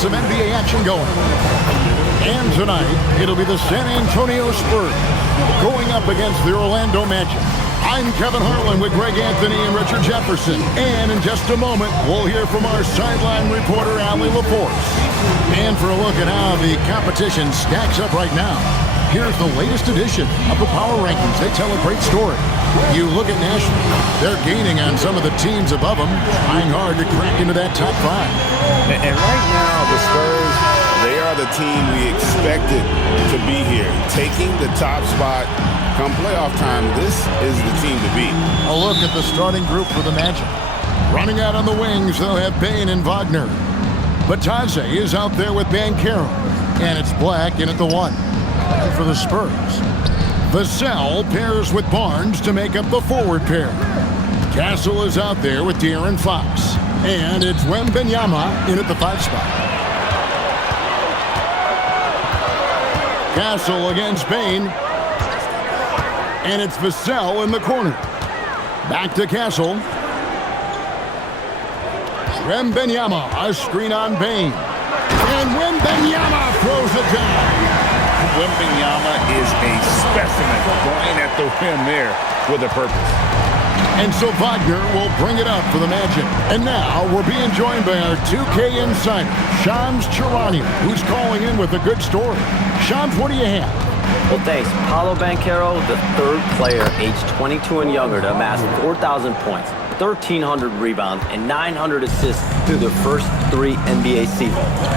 some NBA action going. And tonight, it'll be the San Antonio Spurs going up against the Orlando Magic. I'm Kevin Harlan with Greg Anthony and Richard Jefferson. And in just a moment, we'll hear from our sideline reporter, Allie LaForce. And for a look at how the competition stacks up right now, here's the latest edition of the Power Rankings. They tell a great story. You look at Nashville, they're gaining on some of the teams above them, trying hard to crack into that top 5. And right now, the Spurs, they are the team we expected to be here. Taking the top spot come playoff time, this is the team to beat. A look at the starting group for the Magic. Running out on the wings, they'll have Bane and Wagner. Batadze is out there with Banchero, and it's Black in at the 1. And for the Spurs, Vassell pairs with Barnes to make up the forward pair. Castle is out there with De'Aaron Fox. And it's Wembanyama in at the 5 spot. Castle against Bane. And it's Vassell in the corner. Back to Castle. Wembanyama, a screen on Bane. And Wembanyama throws it down. Wembanyama is a specimen going at the rim there with a purpose. And so Wagner will bring it up for the Magic. And now we're being joined by our 2K insider, Shams Charania, who's calling in with a good story. Shams, what do you have? Well, thanks. Paolo Banchero, the third player aged 22 and younger to amass 4,000 points, 1,300 rebounds, and 900 assists through their first 3 NBA seasons.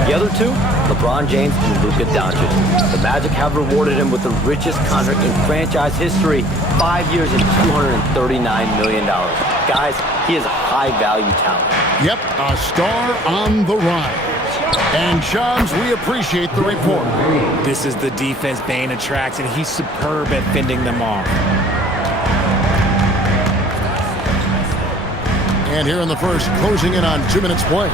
The other 2, LeBron James and Luka Doncic. The Magic have rewarded him with the richest contract in franchise history, 5 years and $239 million. Guys, he is a high-value talent. Yep, a star on the rise. And Shams, we appreciate the report. This is the defense Bane attracts, and he's superb at fending them off. And here in the first, closing in on 2 minutes play.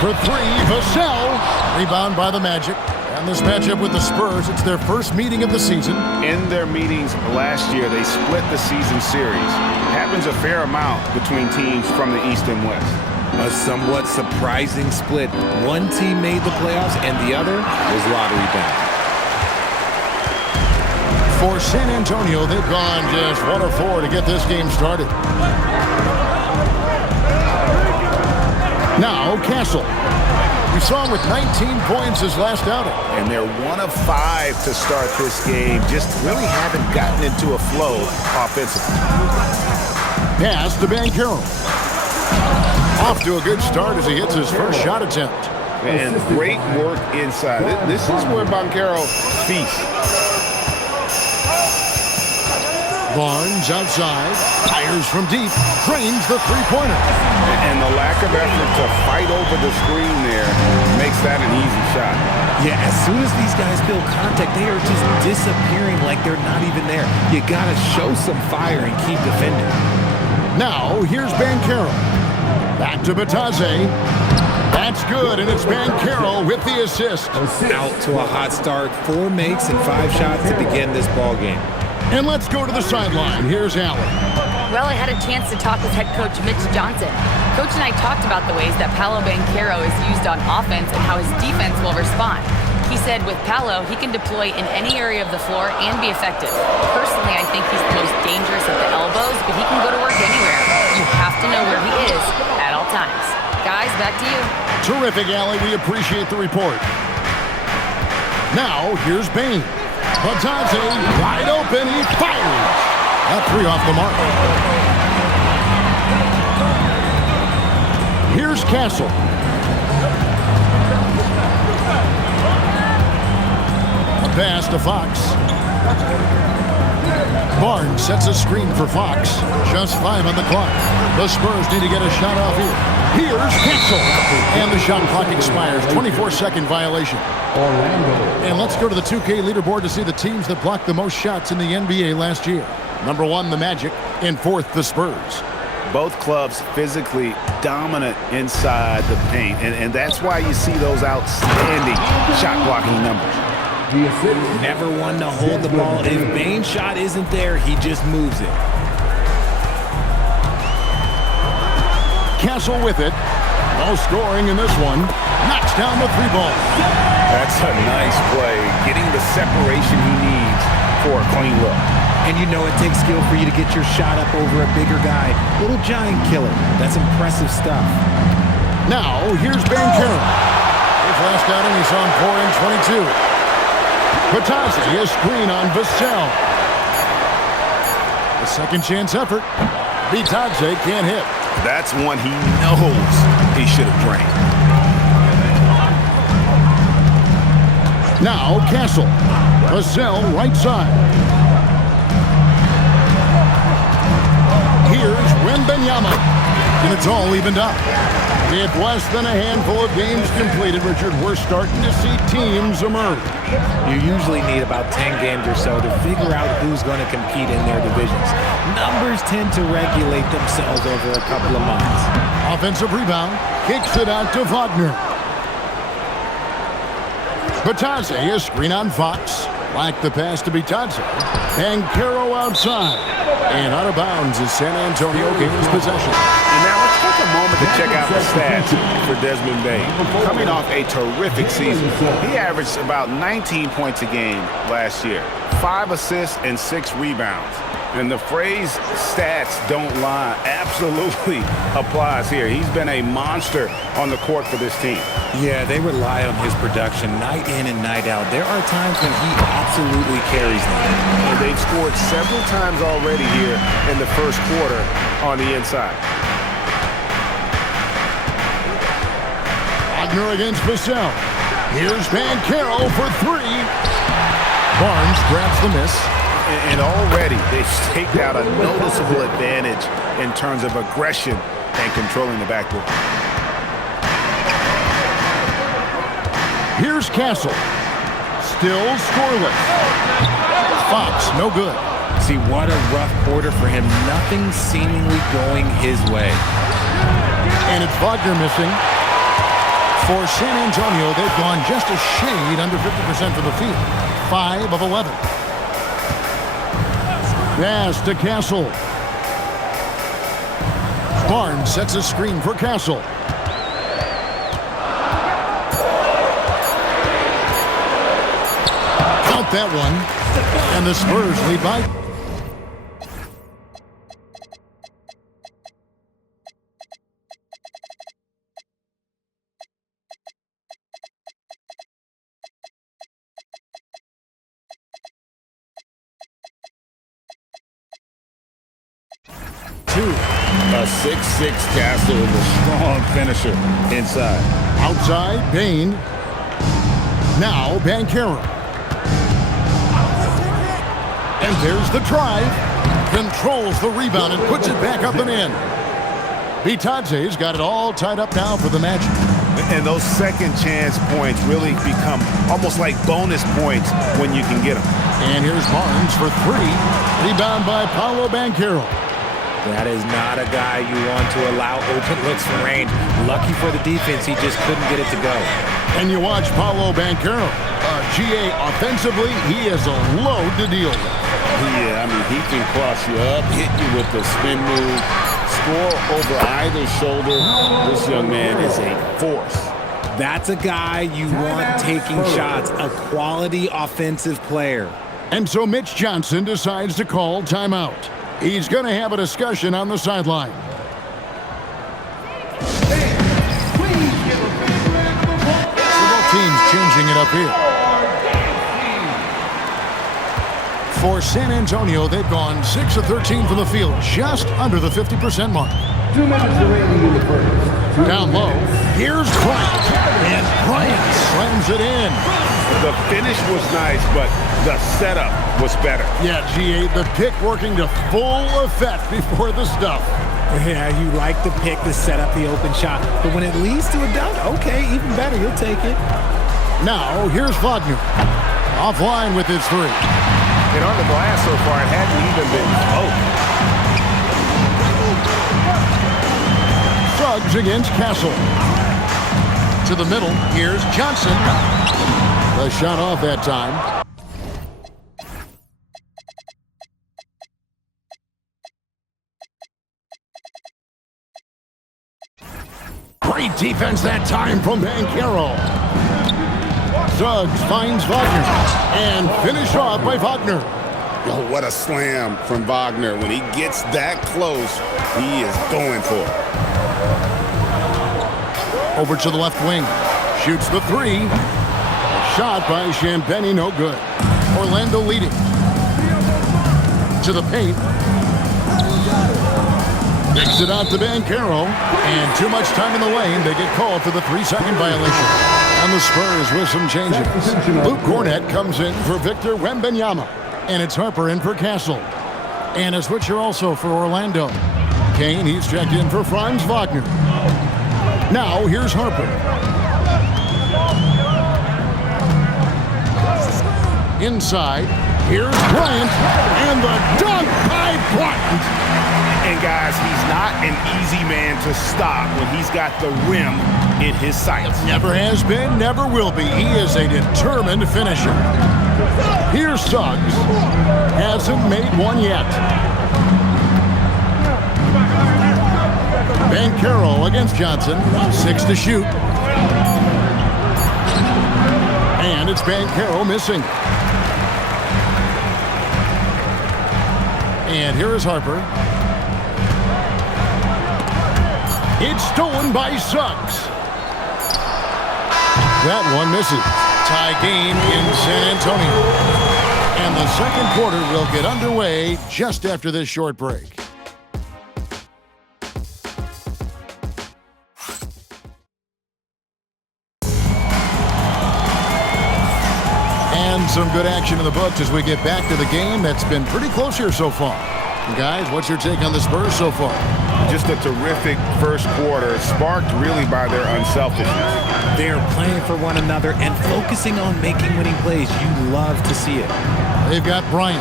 For 3, Vassell. Rebound by the Magic. And this matchup with the Spurs, it's their first meeting of the season. In their meetings last year, they split the season series. Happens a fair amount between teams from the East and West. A somewhat surprising split. One team made the playoffs, and the other was lottery bound. For San Antonio, they've gone just 1 of 4 to get this game started. Now, Castle. We saw him with 19 points his last outing. And they're 1 of 5 to start this game. Just really haven't gotten into a flow offensively. Pass to Banchero. Off to a good start as he hits his first shot attempt. And great work inside. This is where Banchero feasts. Barnes outside, fires from deep, drains the three-pointer. And the lack of effort to fight over the screen there makes that an easy shot. Yeah, as soon as these guys build contact, they are just disappearing like they're not even there. You gotta show some fire and keep defending. Now, here's Banchero. Back to Batadze. That's good, and it's Banchero with the assist. Out to a hot start, 4 makes and 5 shots to begin this ball game. And let's go to the sideline. Here's Allen. Well, I had a chance to talk with head coach Mitch Johnson. Coach and I talked about the ways that Paolo Banchero is used on offense and how his defense will respond. He said with Paolo, he can deploy in any area of the floor and be effective. Personally, I think he's the most dangerous at the elbows, but he can go to work anywhere. You have to know where he is at all times. Guys, back to you. Terrific, Allie. We appreciate the report. Now, here's Bane. Batadze wide open. He fires. That 3 off the mark. Here's Castle. A pass to Fox. Barnes sets a screen for Fox. Just 5 on the clock. The Spurs need to get a shot off here. Here's Castle. And the shot clock expires. 24-second violation. And let's go to the 2K leaderboard to see the teams that blocked the most shots in the NBA last year. Number 1, the Magic. And 4th, the Spurs. Both clubs physically dominant inside the paint. And that's why you see those outstanding shot blocking numbers. Never one to hold the ball. If Bane's shot isn't there, he just moves it. Castle with it. No scoring in this one. knocks down the three ball. That's a nice play, getting the separation he needs for a clean look. And you know it takes skill for you to get your shot up over a bigger guy. Little giant killer. That's impressive stuff. Now, here's Banchero. His last outing, he saw him 4 and 22. Patazzi, a screen on Vassell. A second chance effort. Bitadze can't hit. That's one he knows he should have drained. Now Castle. Vassell right side. Here's Wembanyama. And it's all evened up. With less than a handful of games completed, Richard, we're starting to see teams emerge. You usually need about 10 games or so to figure out who's going to compete in their divisions. Numbers tend to regulate themselves over a couple of months. Offensive rebound. Kicks it out to Wagner. Bitadze, a screen on Fox. Like the pass to Bitadze. Banchero outside. And out of bounds as San Antonio gains possession. And now let's take a moment to check out the stats for Desmond Bane. Coming off a terrific season, he averaged about 19 points a game last year, 5 assists and 6 rebounds. And the phrase stats don't lie absolutely applies here. He's been a monster on the court for this team. Yeah, they rely on his production night in and night out. There are times when he absolutely carries them. And they've scored several times already here in the first quarter on the inside. Wagner against Vassell. Here's Banchero for 3. Barnes grabs the miss. And already they've staked out a noticeable advantage in terms of aggression and controlling the backcourt. Here's Castle. Still scoreless. Fox, no good. See, what a rough quarter for him. Nothing seemingly going his way. And it's Wagner missing. For San Antonio, they've gone just a shade under 50% from the field. 5 of 11. Pass to Castle. Barnes sets a screen for Castle. Count that one. And the Spurs lead by. A 6'6" Castle is a strong finisher inside. Outside, Bane. Now, Banchero. And there's the drive. Controls the rebound and puts it back up and in. Bitadze's got it all tied up now for the Magic. And those second chance points really become almost like bonus points when you can get them. And here's Barnes for 3. Rebound by Paolo Banchero. That is not a guy you want to allow open looks from range. Lucky for the defense, he just couldn't get it to go. And you watch Paolo Banchero. GA, offensively, he is a load to deal with. Yeah, I mean, he can cross you up, hit you with the spin move, score over either shoulder. This young man is a force. That's a guy you want taking shots, a quality offensive player. And so Mitch Johnson decides to call timeout. He's going to have a discussion on the sideline. Both teams changing it up here. For San Antonio, they've gone 6 of 13 from the field, just under the 50% mark. 2 minutes remaining in the first. Down low, here's Bryant. And Bryant slams it in. The finish was nice, but the setup was better. Yeah, GA, the pick working to full effect before the stuff. Yeah, you like the pick to set up the open shot, but when it leads to a dunk, okay, even better, you'll take it. Now, here's Wagner. Offline with his 3. And on the glass so far, it hadn't even been Suggs against Castle. To the middle, here's Johnson. The shot off that time. Great defense that time from Banchero. Suggs finds Wagner and finished off by Wagner. Oh, what a slam from Wagner. When he gets that close, he is going for it. Over to the left wing. Shoots the three. A shot by Champagnie, no good. Orlando leading. To the paint. Kicks it out to Banchero. And too much time in the lane. They get called for the 3-second violation. And the Spurs with some changes. Luke Cornett comes in for Victor Wembanyama. And it's Harper in for Castle. And a switcher also for Orlando. Kane, he's checked in for Franz Wagner. Now, here's Harper. Inside, here's Bryant. And the dunk by Bryant. And guys, he's not an easy man to stop when he's got the rim in his sights. Never has been, never will be. He is a determined finisher. Here's Suggs. Hasn't made one yet. Banchero against Johnson. 6 to shoot. And it's Banchero missing. And here is Harper. It's stolen by Suggs. That one misses. Tie game in San Antonio. And the second quarter will get underway just after this short break. And some good action in the books as we get back to the game that's been pretty close here so far. Guys, what's your take on the Spurs so far? Just a terrific first quarter, sparked really by their unselfishness. They're playing for one another and focusing on making winning plays. You love to see it. They've got Bryant.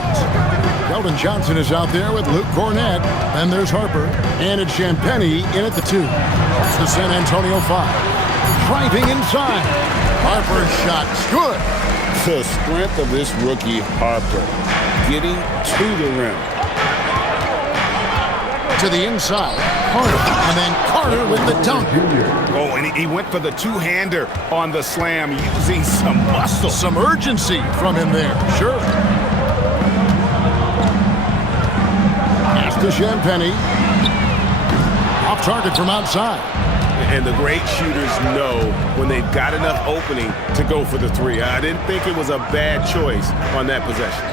Keldon Johnson is out there with Luke Cornett. Then there's Harper. And it's Champagnie in at the 2. It's the San Antonio 5. Driving inside. Harper's shot's good. The strength of this rookie, Harper, getting to the rim. To the inside, Carter, and then Carter with the dunk. Oh, and he went for the two-hander on the slam, using some muscle. Some urgency from him there, sure. Pass to Champagnie. Off target from outside. And the great shooters know when they've got enough opening to go for the three. I didn't think it was a bad choice on that possession.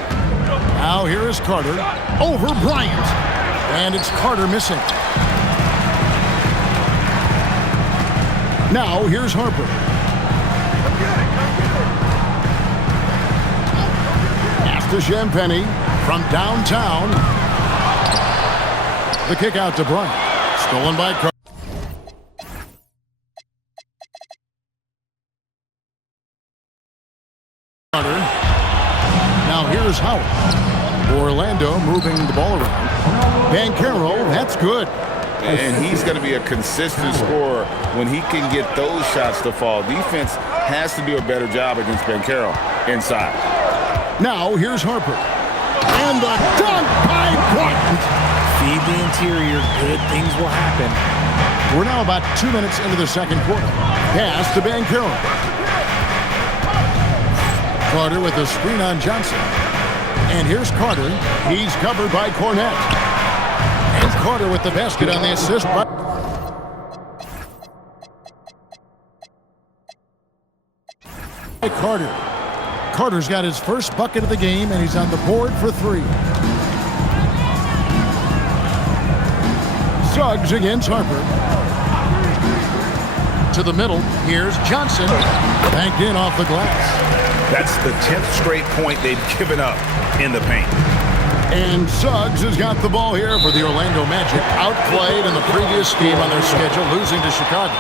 Now here is Carter over Bryant. And it's Carter missing. Now here's Harper. Pass to Champagnie from downtown. The kick out to Bryant. Stolen by Carter. Now here's Howard. Orlando moving the ball around. Banchero, that's good. And he's going to be a consistent scorer when he can get those shots to fall. Defense has to do a better job against Banchero inside. Now here's Harper. And the dunk by Bryant. Feed the interior. Good things will happen. We're now about 2 minutes into the second quarter. Pass to Banchero. Carter with a screen on Johnson. And here's Carter. He's covered by Cornett. And Carter with the basket on the assist by Carter. Carter's got his first bucket of the game, and he's on the board for 3. Suggs against Harper. To the middle. Here's Johnson. Banked in off the glass. That's the 10th straight point they've given up in the paint. And Suggs has got the ball here for the Orlando Magic. Outplayed in the previous game on their schedule, losing to Chicago.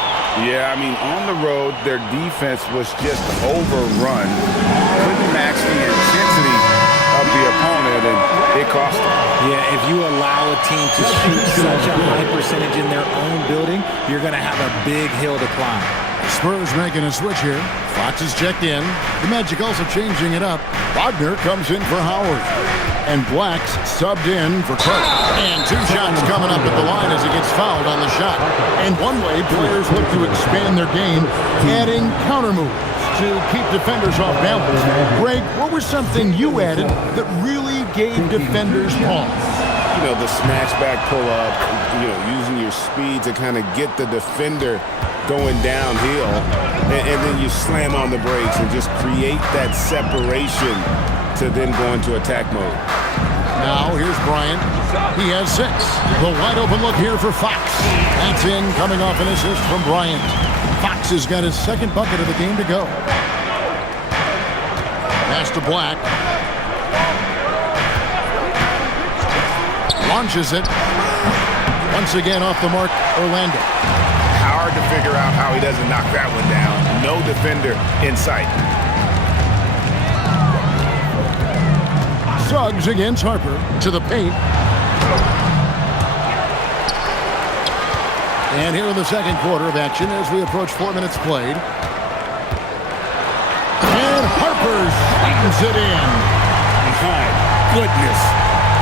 Yeah, I mean, on the road, their defense was just overrun. Couldn't match the intensity of the opponent, and it cost them. Yeah, if you allow a team to shoot such a high percentage in their own building, you're going to have a big hill to climb. Spurs making a switch here. Fox is checked in. The Magic also changing it up. Wagner comes in for Howard. And Black's subbed in for Carter. And 2 shots coming up at the line as he gets fouled on the shot. And one way players look to expand their game, adding counter moves to keep defenders off balance. Greg, what was something you added that really gave defenders pause? You know, the snatch back pull-up, you know, using your speed to kind of get the defender going downhill, and then you slam on the brakes and just create that separation to then go into attack mode. Now, here's Bryant. He has 6. The wide open look here for Fox. That's in, coming off an assist from Bryant. Fox has got his 2nd bucket of the game to go. Pass to Black. Launches it. Once again off the mark, Orlando. Hard to figure out how he doesn't knock that one down. No defender in sight. Suggs against Harper to the paint. And here in the 2nd quarter of action as we approach 4 minutes played. And Harper slams it in. My goodness.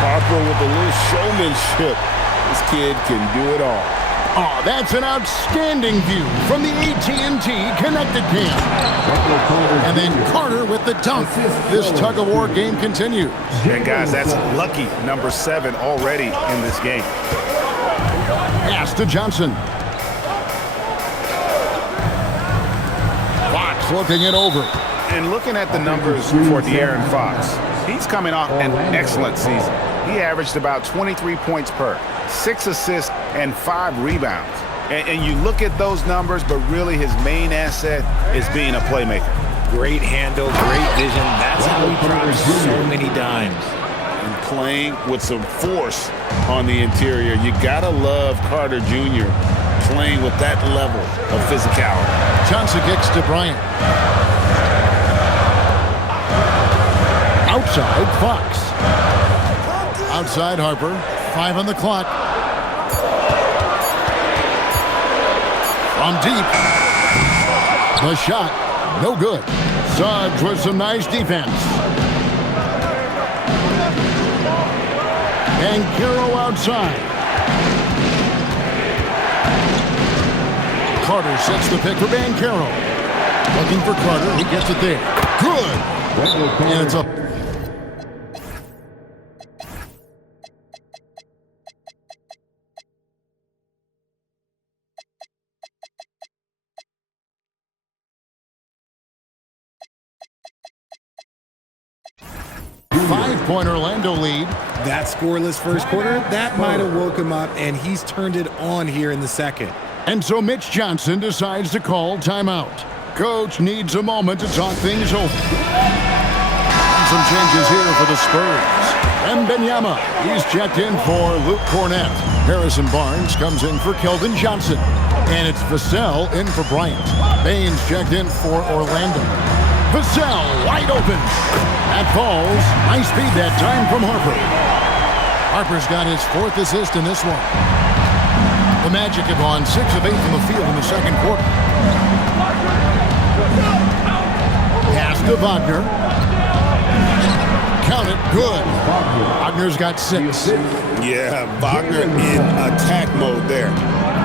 Harper with a little showmanship. This kid can do it all. Oh, that's an outstanding view from the AT&T Connected Cam. And then Carter with the dunk. This tug-of-war game continues. And guys, that's lucky number 7 already in this game. Pass to Johnson. Fox looking it over. And looking at the numbers for De'Aaron Fox, he's coming off an excellent season. He averaged about 23 points per, 6 assists, and 5 rebounds. And you look at those numbers, but really his main asset is being a playmaker. Great handle, great vision. That's how he drops so many dimes. And playing with some force on the interior. You gotta love Carter Jr. playing with that level of physicality. Johnson kicks to Bryant. Outside, Fox. Outside, Harper. 5 on the clock. From deep. The shot, no good. Suggs with some nice defense. And Carroll outside. Carter sets the pick for Banchero. Looking for Carter. He gets it there. Good. And it's up. Five-point Orlando lead. That scoreless first quarter, that might have woke him up, and he's turned it on here in the 2nd. And so Mitch Johnson decides to call timeout. Coach needs a moment to talk things over. Some changes here for the Spurs. Wembanyama, he's checked in for Luke Cornett. Harrison Barnes comes in for Keldon Johnson. And it's Vassell in for Bryant. Baines checked in for Orlando. Vassell wide open. That falls. Nice speed that time from Harper. Harper's got his 4th assist in this one. The Magic have gone 6 of 8 from the field in the 2nd quarter. Pass to Wagner. Count it. Good. Wagner's got 6. Yeah, Wagner in attack mode there.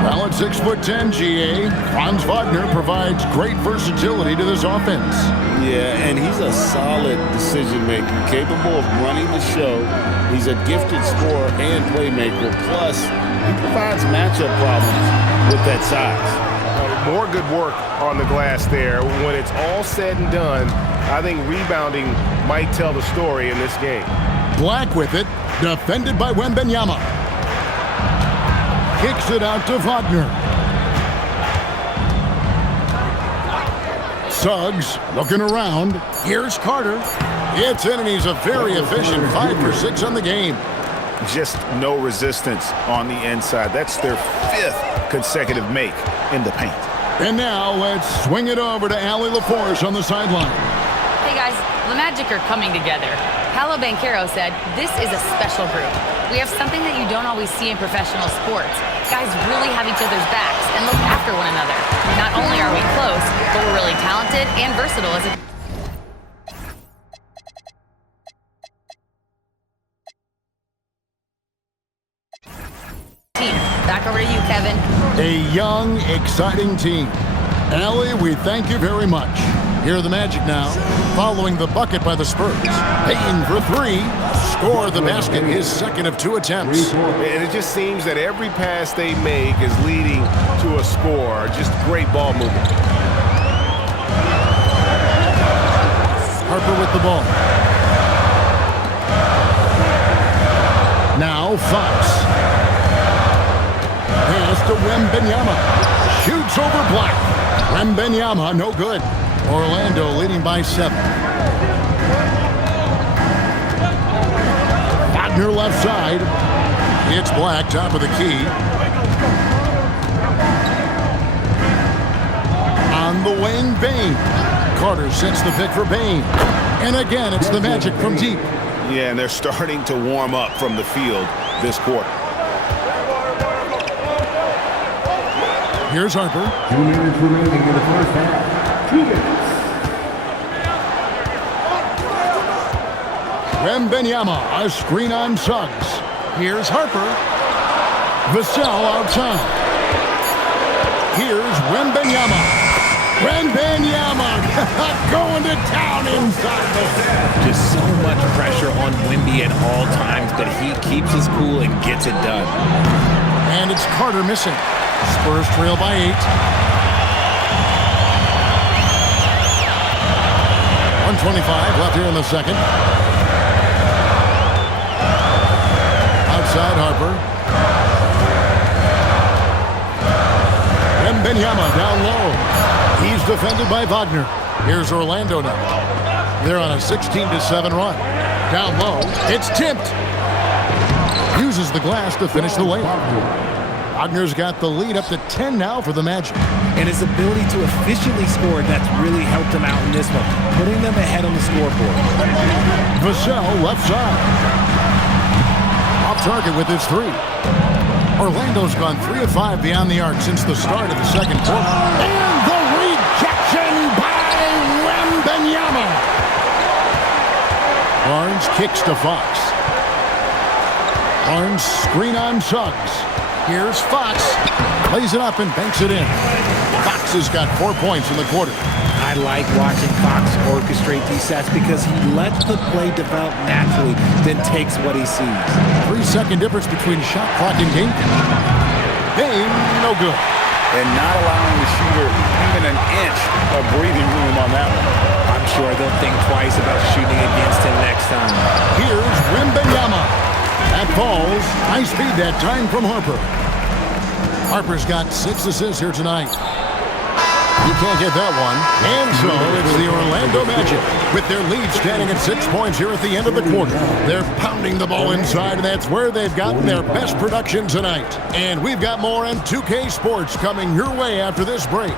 Well, at 6'10", GA, Franz Wagner provides great versatility to this offense. Yeah, and he's a solid decision maker, capable of running the show. He's a gifted scorer and playmaker. Plus, he provides matchup problems with that size. More good work on the glass there. When it's all said and done, I think rebounding might tell the story in this game. Black with it, defended by Wembanyama. Kicks it out to Wagner. Suggs looking around. Here's Carter. It's in, and he's a very efficient 5 for 6 on the game. Just no resistance on the inside. That's their 5th consecutive make in the paint. And now let's swing it over to Allie LaForce on the sideline. Hey guys, the Magic are coming together. Paolo Banchero said, "This is a special group. We have something that you don't always see in professional sports. Guys really have each other's backs and look after one another. Not only are we close, but we're really talented and versatile as a Kevin. A young, exciting team. Allie, we thank you very much. Here are the Magic now, following the bucket by the Spurs. Payton for three. Score the basket, his second of 2 attempts. And it just seems that every pass they make is leading to a score. Just great ball movement. Harper with the ball. Now Fox. Pass to Wembanyama. Shoots over Black. Wembanyama, no good. Orlando leading by 7. Wagner left side. It's Black, top of the key. On the wing, Bane. Carter sets the pick for Bane. And again, it's the Magic from deep. Yeah, and they're starting to warm up from the field this quarter. Here's Harper. 2 minutes remaining in the first half. 2 minutes. Wembanyama, a screen on Suggs. Here's Harper. Vassell outside. Here's Wembanyama. Wembanyama going to town inside the set. Just so much pressure on Wemby at all times, but he keeps his cool and gets it done. And it's Carter missing. Spurs trail by 8. 1:25 left here in the second. Outside Harper. Wembanyama down low. He's defended by Wagner. Here's Orlando now. They're on a 16-7 run. Down low. It's tipped. Uses the glass to finish the layup. Wagner's got the lead up to 10 now for the Magic. And his ability to efficiently score, that's really helped him out in this one, putting them ahead on the scoreboard. Vassell left side. Off target with his 3. Orlando's gone 3 of 5 beyond the arc since the start of the second quarter. And the rejection by Wembanyama. Barnes kicks to Fox. Barnes screen on Suggs. Here's Fox. Plays it up and banks it in. Fox has got 4 points in the quarter. I like watching Fox orchestrate these sets because he lets the play develop naturally, then takes what he sees. 3-second difference between shot clock and game. Bane, no good. And not allowing the shooter even an inch of breathing room on that one. I'm sure they'll think twice about shooting against him next time. Here's Wembanyama. That falls. High speed that time from Harper. Harper's got 6 assists here tonight. You can't get that one. And so it's the Orlando Magic with their lead standing at 6 points here at the end of the quarter. They're pounding the ball inside, and that's where they've gotten their best production tonight. And we've got more on 2K Sports coming your way after this break.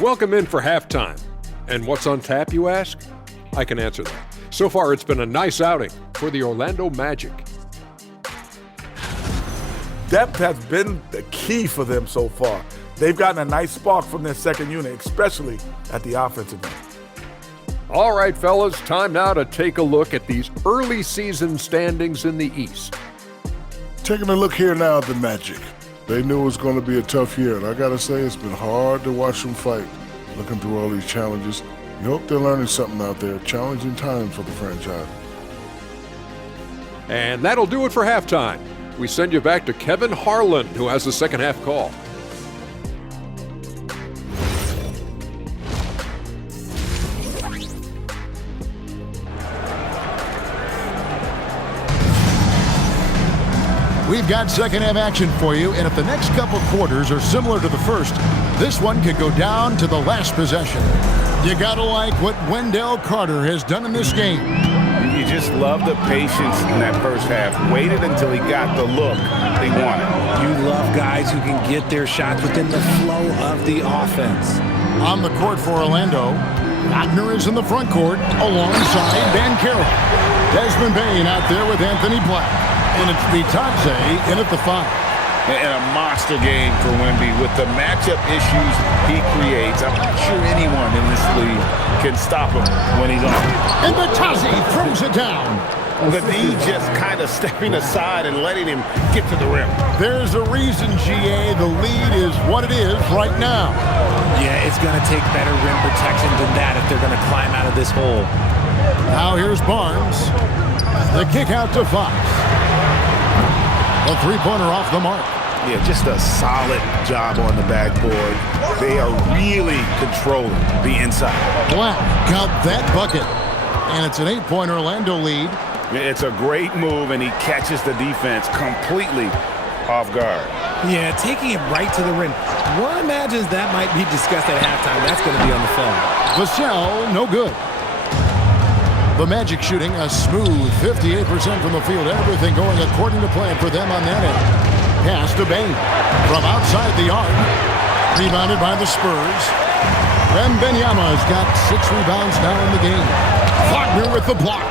Welcome in for halftime. And what's on tap, you ask? I can answer that. So far, it's been a nice outing for the Orlando Magic. Depth has been the key for them so far. They've gotten a nice spark from their second unit, especially at the offensive end. All right, fellas, time now to take a look at these early season standings in the East. Taking a look here now at the Magic. They knew it was going to be a tough year, and I got to say it's been hard to watch them fight, looking through all these challenges. You hope they're learning something out there. Challenging times for the franchise. And that'll do it for halftime. We send you back to Kevin Harlan, who has the second half call. We've got second half action for you, and if the next couple quarters are similar to the first, this one could go down to the last possession. You gotta like what Wendell Carter has done in this game. You just love the patience in that first half. Waited until he got the look they wanted. You love guys who can get their shots within the flow of the offense. On the court for Orlando, Wagner is in the front court alongside Banchero. Desmond Bane out there with Anthony Black. And it's Vitadze in at the 5. And a monster game for Wemby with the matchup issues he creates. I'm not sure anyone in this league can stop him when he's on. And Vitadze throws it down. The D just kind of stepping aside and letting him get to the rim. There's a reason, GA, the lead is what it is right now. Yeah, it's going to take better rim protection than that if they're going to climb out of this hole. Now here's Barnes. The kick out to Fox. A three-pointer off the mark. Yeah, just a solid job on the backboard. They are really controlling the inside. Black got that bucket. And it's an 8-point Orlando lead. It's a great move, and he catches the defense completely off guard. Yeah, taking it right to the rim. One imagines that might be discussed at halftime. That's going to be on the film. Vassell, no good. The Magic shooting a smooth 58% from the field. Everything going according to plan for them on that end. Pass to Bane from outside the arc. Rebounded by the Spurs. Wembanyama's got 6 rebounds now in the game. Wagner with the block.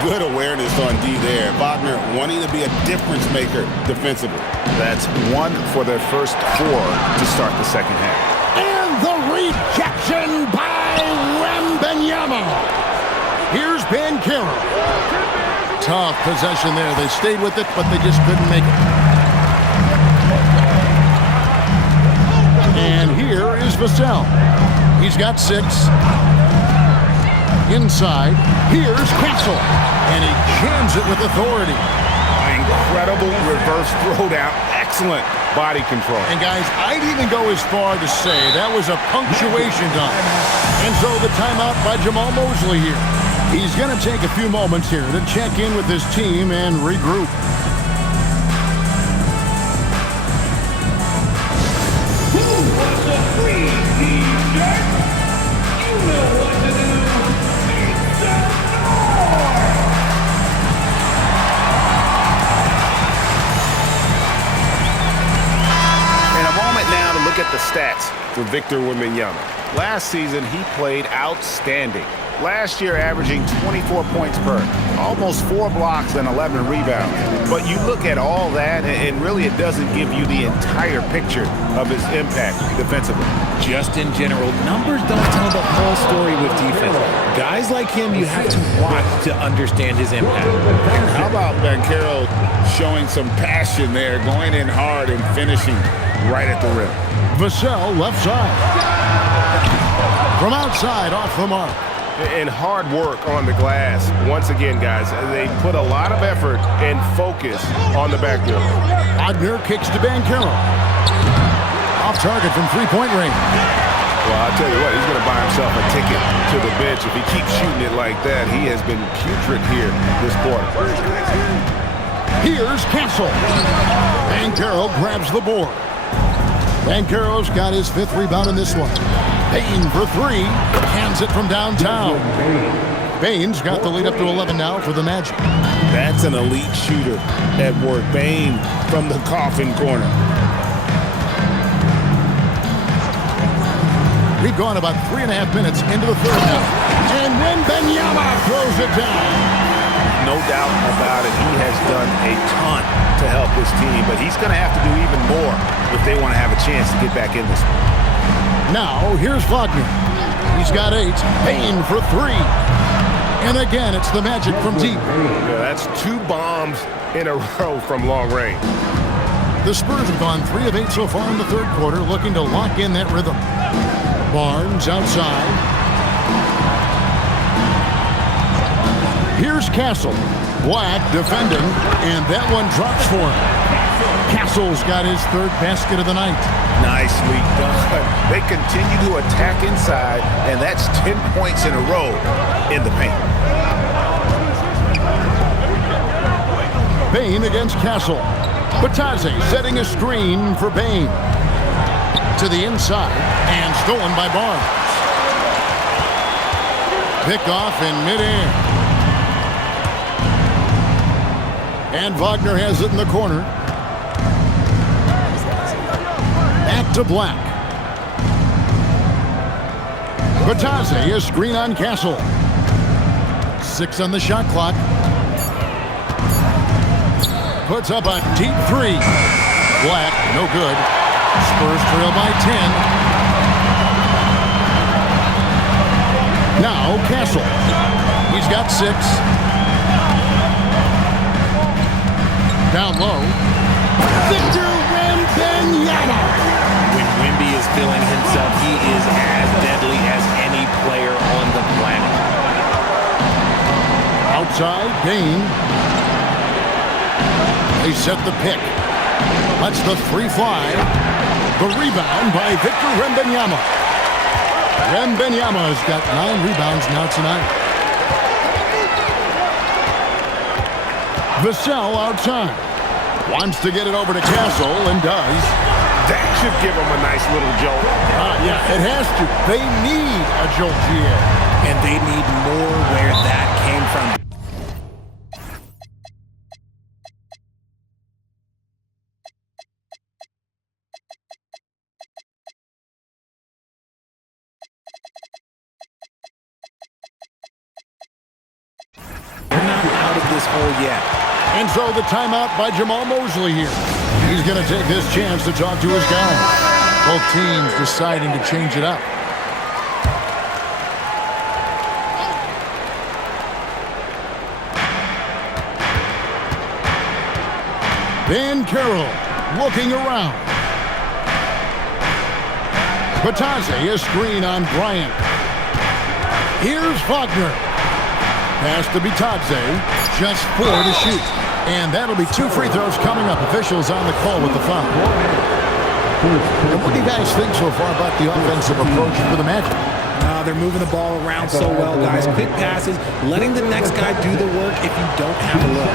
Good awareness on D there. Wagner wanting to be a difference maker defensively. That's 1 for their first 4 to start the second half. And the rejection by Wembanyama. Here's Banchero. Tough possession there. They stayed with it, but they just couldn't make it. And here is Vassell. He's got 6. Inside, here's Castle. And he jams it with authority. Incredible reverse throwdown. Excellent body control. And guys, I'd even go as far to say that was a punctuation dunk. And so the timeout by Jamal Mosley here. He's going to take a few moments here to check in with his team and regroup. Look at the stats for Victor Wembanyama. Last season, he played outstanding. Last year, averaging 24 points per, almost 4 blocks and 11 rebounds. But you look at all that, and really it doesn't give you the entire picture of his impact defensively. Just in general, numbers don't tell the whole story with defense. Guys like him, you have to watch to understand his impact. How about Banchero showing some passion there, going in hard and finishing right at the rim. Vassell left side. From outside, off the mark. And hard work on the glass. Once again, guys, they put a lot of effort and focus on the backboard. Wagner kicks to Banchero. Off target from three-point range. Well, I'll tell you what, he's going to buy himself a ticket to the bench. If he keeps shooting it like that, he has been putrid here this quarter. Here's Castle. Banchero grabs the board. Banchero's got his 5th rebound in this one. Bane for 3. Hands it from downtown. Bane's got the lead up to 11 now for the Magic. That's an elite shooter at work. Bane from the coffin corner. We've gone about 3.5 minutes into the third half. And Wembanyama throws it down. No doubt about it. He has done a ton to help his team, but he's going to have to do even more if they want to have a chance to get back in this one. Now, here's Wagner. He's got 8. Bane for 3. And again, it's the Magic from deep. Yeah, that's 2 bombs in a row from long range. The Spurs have gone 3 of 8 so far in the third quarter, looking to lock in that rhythm. Barnes outside. Here's Castle. Black defending, and that one drops for him. Castle's got his 3rd basket of the night. Nicely done. They continue to attack inside, and that's 10 points in a row in the paint. Bane against Castle. Vitadze setting a screen for Bane. To the inside, and stolen by Barnes. Picked off in midair. And Wagner has it in the corner. Back to Black. Vitadze, a screen on Castle. 6 on the shot clock. puts up a deep three. Black, no good. Spurs trail by 10. Now Castle. He's got 6. Down low. Victor Wembanyama. When Wemby is feeling himself, he is as deadly as any player on the planet. Outside, Dane. They set the pick. Lets the 3 fly. The rebound by Victor Wembanyama. Wembanyama's got 9 rebounds now tonight. Vassell outside. Wants to get it over to Castle and does. That should give him a nice little jolt. Yeah, it has to. They need a jolt here. And they need more where that came from. They're not out of this hole yet. And so the timeout by Jamal Mosley here. He's going to take this chance to talk to his guys. Both teams deciding to change it up. Van Carroll looking around. Batadze, a screen on Bryant. Here's Wagner. Pass to Batadze. Just 4 to shoot. And that'll be 2 free throws coming up. Officials on the call with the foul. And what do you guys think so far about the offensive approach for the Magic? They're moving the ball around so well, guys. Quick passes, letting the next guy do the work if you don't have a look.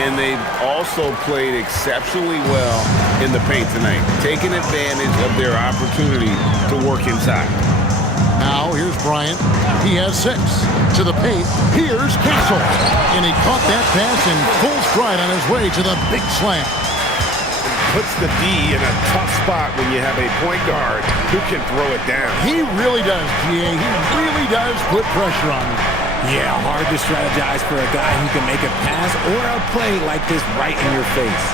And they've also played exceptionally well in the paint tonight, taking advantage of their opportunity to work inside. Now, here's Bryant. He has 6. To the paint, here's Castle. And he caught that pass in full stride on his way to the big slam. Puts the D in a tough spot when you have a point guard who can throw it down. He really does, GA. He really does put pressure on him. Yeah, hard to strategize for a guy who can make a pass or a play like this right in your face.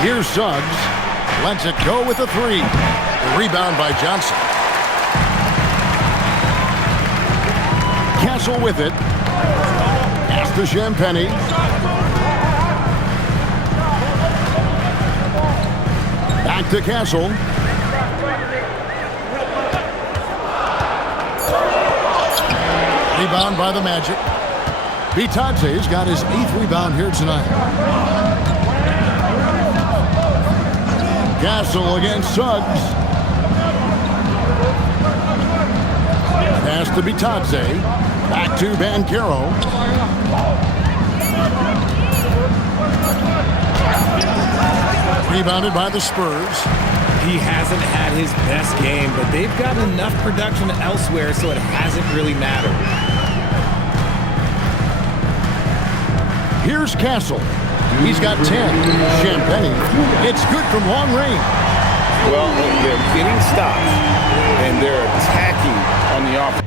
Here's Suggs. Lets it go with a 3. Rebound by Johnson. Castle with it. Pass to Champagny. Back to Castle. Rebound by the Magic. Batadze's got his 8th rebound here tonight. Castle against Suggs. Pass to Batadze. Back to Banchero. Rebounded by the Spurs. He hasn't had his best game, but they've got enough production elsewhere, so it hasn't really mattered. Here's Castle. He's got 10. Champagny. It's good from long range. Well, they're getting stops, and they're attacking on the offense.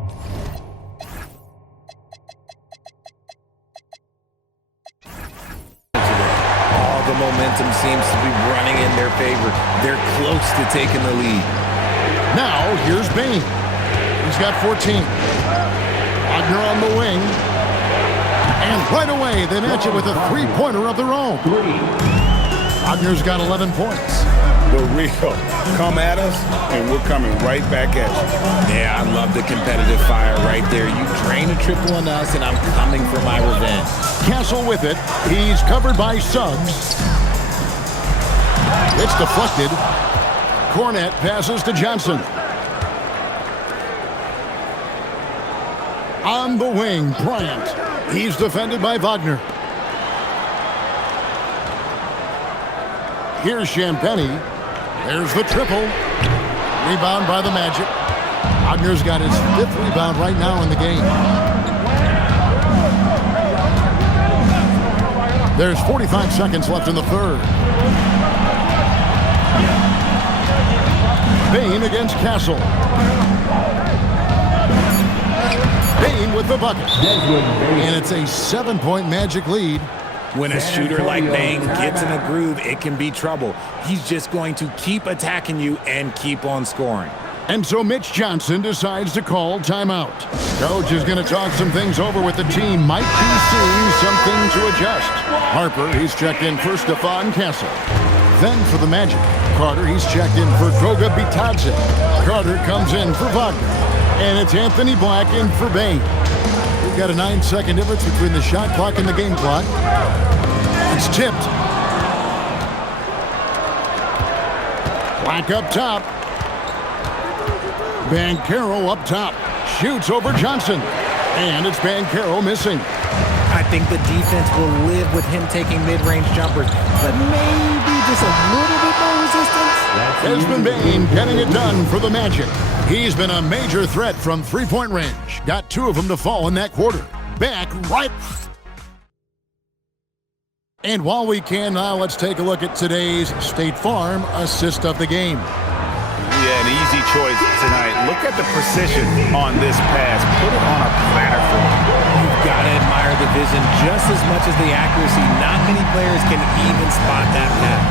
Momentum seems to be running in their favor. They're close to taking the lead. Now, here's Bane. He's got 14. Wagner on the wing. And right away, they match it with a 3-pointer of their own. Wagner's got 11 points. The real. Come at us, and we're coming right back at you. Yeah, I love the competitive fire right there. You drain a triple on us, and I'm coming for my revenge. Castle with it. He's covered by Suggs. It's deflected. Cornette passes to Johnson. On the wing, Bryant. He's defended by Wagner. Here's Champagny. There's the triple. Rebound by the Magic. Wagner's got his 5th rebound right now in the game. There's 45 seconds left in the 3rd. Bane against Castle. Bane with the bucket. And it's a 7-point Magic lead. When a shooter like Bang gets in a groove, it can be trouble. He's just going to keep attacking you and keep on scoring. And so Mitch Johnson decides to call timeout. Coach is going to talk some things over with the team. Might be seeing something to adjust. Harper, he's checked in for Stephon Castle. Then for the Magic, Carter, he's checked in for Goga Bitadze. Carter comes in for Wagner. And it's Anthony Black in for Bane. We've got a 9-second difference between the shot clock and the game clock. It's tipped. Black up top. Banchero up top. Shoots over Johnson. And it's Banchero missing. I think the defense will live with him taking mid-range jumpers, but maybe just a little bit more resistance. Desmond Bane getting it done for the Magic. He's been a major threat from three-point range. Got 2 of them to fall in that quarter. Back right. And while we can now, let's take a look at today's State Farm assist of the game. Yeah, an easy choice tonight. Look at the precision on this pass. Put it on a platter for him. You've got to admire the vision just as much as the accuracy. Not many players can even spot that pass.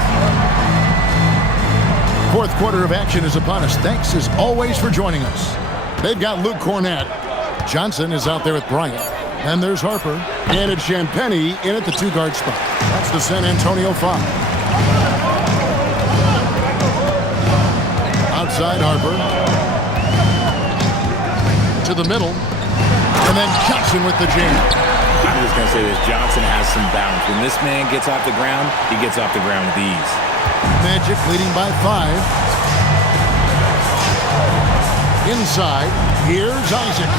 Fourth quarter of action is upon us. Thanks as always for joining us. They've got Luke Cornett. Johnson is out there with Bryant. And there's Harper. And it's Champagnie in at the 2-guard spot. That's the San Antonio 5. Outside Harper. To the middle. And then Johnson with the jam. I'm just going to say this. Johnson has some balance. When this man gets off the ground, he gets off the ground with ease. Magic leading by 5. Inside. Here's Isaac.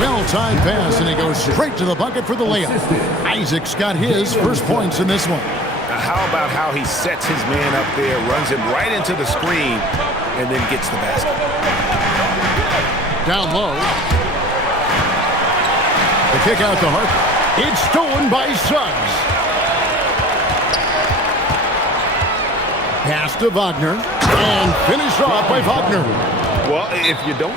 Well-timed pass, and he goes straight to the bucket for the layup. Isaac's got his first points in this one. Now, how about how he sets his man up there, runs him right into the screen, and then gets the basket. Down low. The kick out to Harper. It's stolen by Suggs. Pass to Wagner. And finished off by Wagner. Well, if you don't...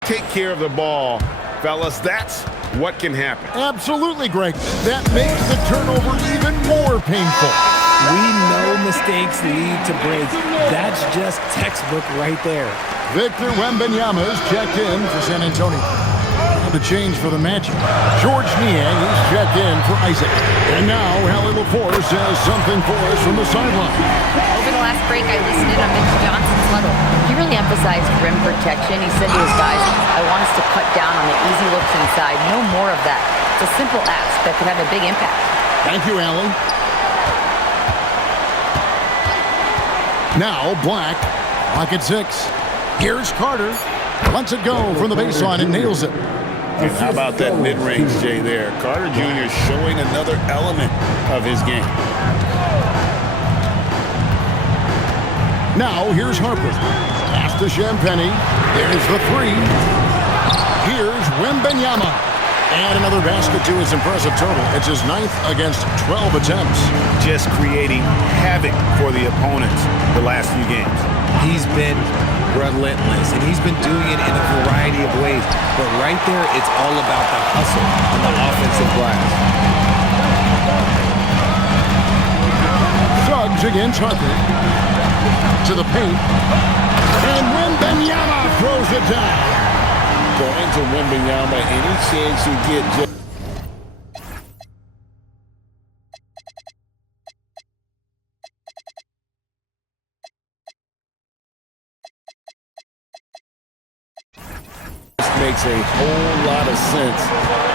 take care of the ball, fellas, that's what can happen. Absolutely, Greg. That makes the turnover even more painful. We know mistakes lead to breaks. That's just textbook right there. Victor Wembanyama is checked in for San Antonio. The change for the Magic. George Niang is checked in for Isaac. And now Hallie LaForce has something for us from the sideline. Over the last break, I listened in on Mitch Johnson's huddle. He really emphasized rim protection. He said to his guys, I want us to cut down on the easy looks inside. No more of that. It's a simple ask that could have a big impact. Thank you, Allie. Now Black, lock at 6. Here's Carter. Lets it go from the baseline and nails it. And how about that mid-range, Jay, there? Carter Jr. showing another element of his game. Now here's Harper. Pass to Champagnie. There's the 3. Here's Wembanyama. And another basket to his impressive total. It's his 9th against 12 attempts. Just creating havoc for the opponents the last few games. He's been relentless, and he's been doing it in a variety of ways. But right there, it's all about the hustle on the offensive glass. Suggs against Harper. To the paint. And Wembanyama throws it down. Going to Wembanyama, any chance you get. Makes a whole lot of sense.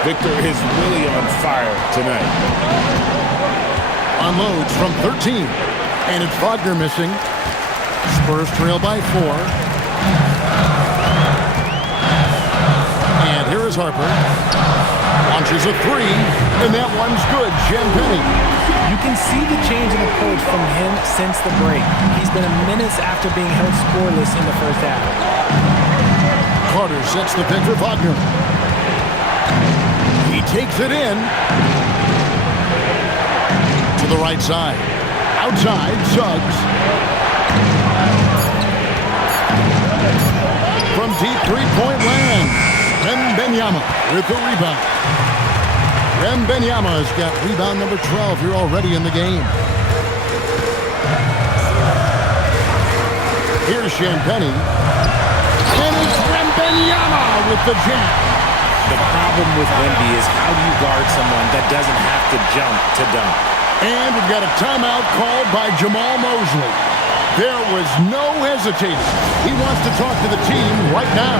Victor is really on fire tonight. Unloads from 13. And it's Wagner missing. Spurs trail by 4. And here is Harper. Launches a 3. And that one's good. Champagnie. You can see the change in approach from him since the break. He's been a menace after being held scoreless in the first half. Carter sets the pick for Wagner. He takes it in. To the right side. Outside, Suggs. deep three-point land. Wembanyama with the rebound. Wembanyama has got rebound number 12 here already in the game. Here's Champagnie. And it's Wembanyama with the jam. The problem with Wemby is how do you guard someone that doesn't have to jump to dunk? And we've got a timeout called by Jamal Mosley. There was no hesitating. He wants to talk to the team right now.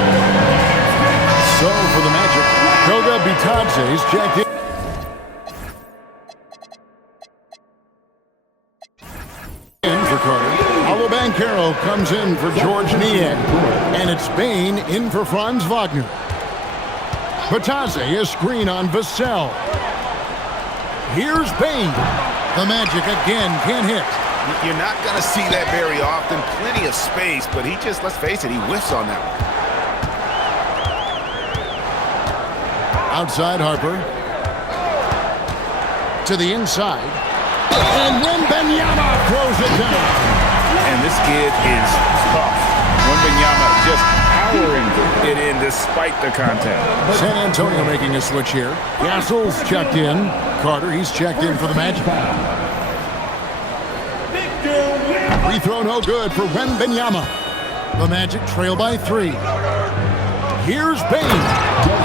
So for the Magic, Goga Bitadze's checked in for Carter. Paolo Banchero comes in for George Niang. And it's Bane in for Franz Wagner. Bitadze, a screen on Vassell. Here's Bane. The Magic again can't hit. You're not going to see that very often. Plenty of space, but he just, let's face it, he whiffs on that one. Outside Harper. To the inside. And Wembanyama throws it down. And this kid is tough. Wembanyama just powering it in despite the contact. San Antonio making a switch here. Castle's checked in. Carter, he's checked in for the Magic. Free throw no good for Wembanyama. The Magic trail by 3. Here's Bane.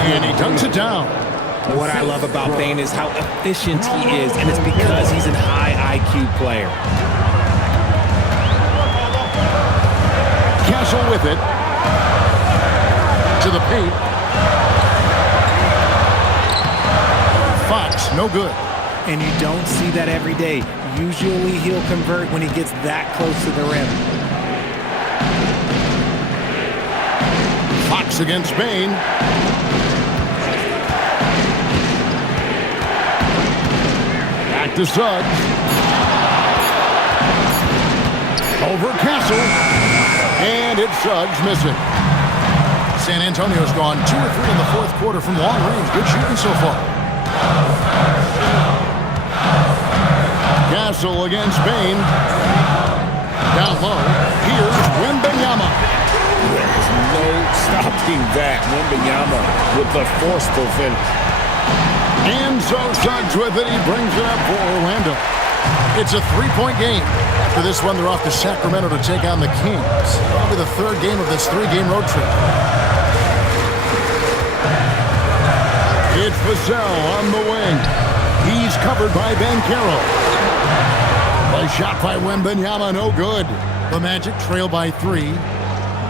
And he dunks it down. What I love about Bane is how efficient he is, and it's because he's a high IQ player. Castle with it. To the paint. Fox, no good. And you don't see that every day. Usually he'll convert when he gets that close to the rim. Fox against Bane. Back to Suggs. Over Castle. And it's Suggs missing. San Antonio's gone 2 or 3 in the fourth quarter from long range. Good shooting so far. Castle against Bane. Down low. Here's Wembanyama. There's no stopping that. Wembanyama with the forceful finish. And so Suggs with it. He brings it up for Orlando. It's a 3-point game. After this one, they're off to Sacramento to take on the Kings. Probably the 3rd game of this 3-game road trip. It's Vassell on the wing. He's covered by Banchero. A shot by Wembanyama, no good. The Magic trail by 3.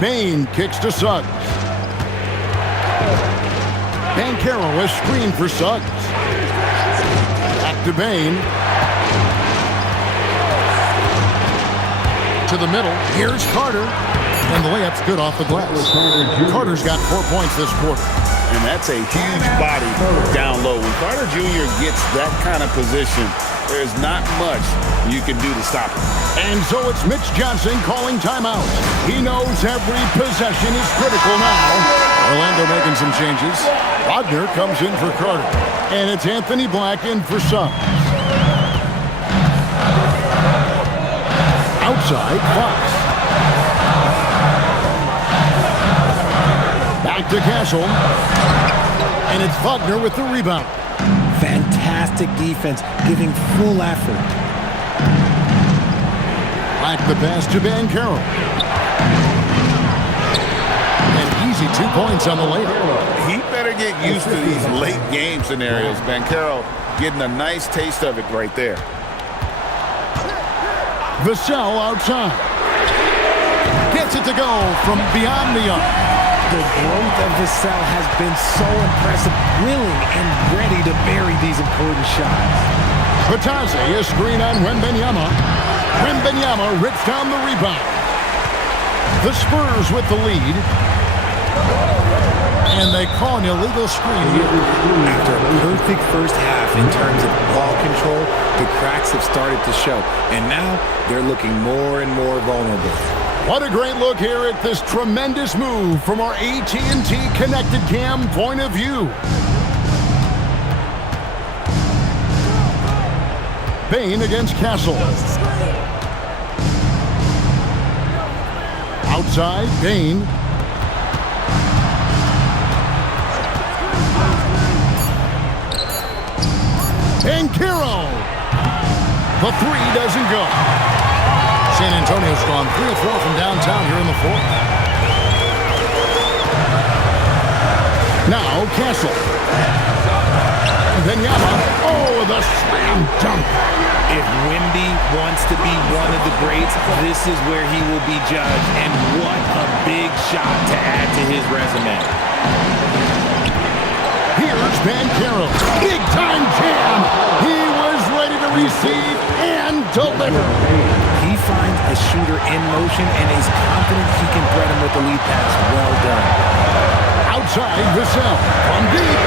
Bane kicks to Suggs. Banchero a screen for Suggs. Back to Bane. To the middle. Here's Carter. And the layup's good off the glass. Carter's got 4 points this quarter. And that's a huge body down low. When Carter Jr. gets that kind of position, there's not much you can do to stop him. And so it's Mitch Johnson calling timeout. He knows every possession is critical now. Orlando making some changes. Wagner comes in for Carter. And it's Anthony Black in for Suggs. Outside, Fox. Back to Castle. And it's Wagner with the rebound. Fantastic defense, giving full effort. Back the pass to Banchero. And easy 2 points on the layup. He better get used to these late game scenarios. Banchero getting a nice taste of it right there. Vassell outside. Gets it to go from beyond the arc. The growth of Vassell has been so impressive, willing and ready to bury these important shots. Bitadze, a screen on Wembanyama. Wembanyama rips down the rebound. The Spurs with the lead. And they call an illegal screen here. After a perfect first half in terms of ball control, the cracks have started to show. And now they're looking more and more vulnerable. What a great look here at this tremendous move from our AT&T Connected Cam point of view. Bane against Castle. Outside, Bane. Banchero. The three doesn't go. San Antonio's gone 3 of 4 from downtown here in the fourth. Now Castle. Benyama. Oh, the slam dunk. If Wemby wants to be one of the greats, this is where he will be judged. And what a big shot to add to his resume. Here's Banchero. Big time jam. He was ready to receive and deliver. He finds a shooter in motion and is confident he can thread him with the lead pass. Well done. Outside Vassell. From deep.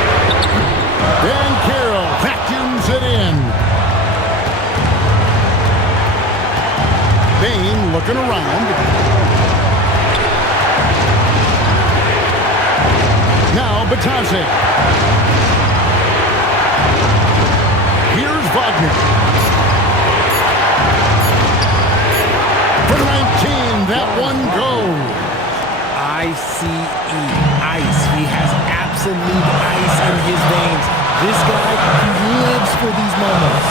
Banchero vacuums it in. Bane looking around. Now Batase. Here's Wagner. For 19, that one goes. I-C-E, ice. He has absolute ice in his veins. This guy, he lives for these moments.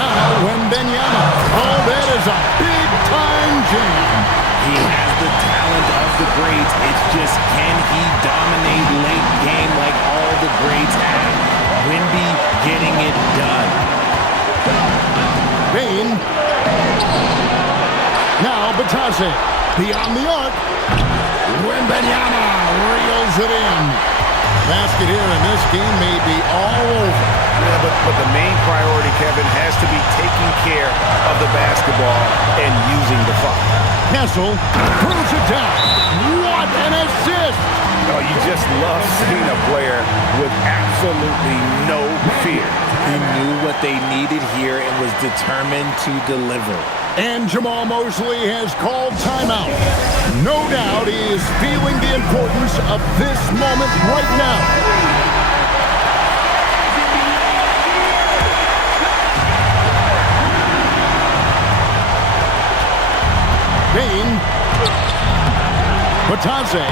Now Wembanyama. Oh, that is a big-time jam. He has the talent of the greats. It's just, can he dominate late game like all the greats have? Wemby getting it done. Bane. Now Batase. Beyond the arc. Wembanyama reels it in. Basket here, and this game may be all over. Yeah, but the main priority, Kevin, has to be taking care of the basketball and using the clock. Castle throws it down. What an assist! Oh, you just love seeing a player with absolutely no fear. He knew what they needed here and was determined to deliver. And Jamal Mosley has called timeout. No doubt he is feeling the importance of this moment right now. Bane. Batase.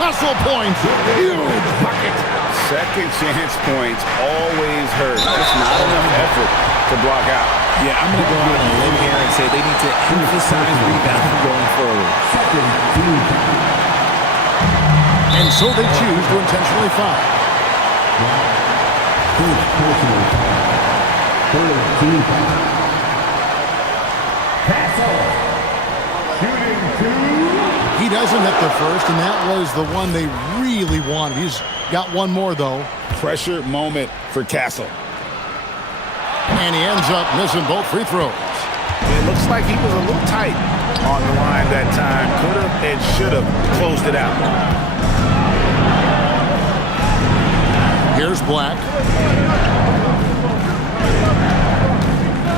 Hustle points. Huge bucket. Second chance points always hurt. Just not enough effort to block out. Yeah, I'm going to go out on a limb here and say they need to emphasize rebounding going forward. And so they choose to intentionally foul. He doesn't hit the first, and that was the one they really wanted. He's got one more, though. Pressure moment for Castle. And he ends up missing both free throws. It looks like he was a little tight on the line that time. Could have and should have closed it out. Here's Black.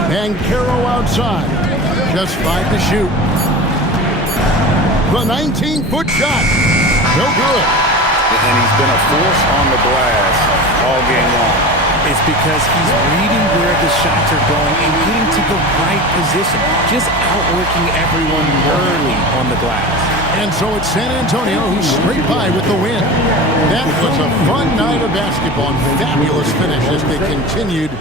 Banchero outside. Just 5 to shoot. The 19-foot shot. No good. And he's been a force on the glass all game long. It's because he's reading where the shots are going and getting to the right position. Just outworking everyone early on the glass. And so it's San Antonio who's straight by with the win. That was a fun night of basketball and fabulous finish as they continued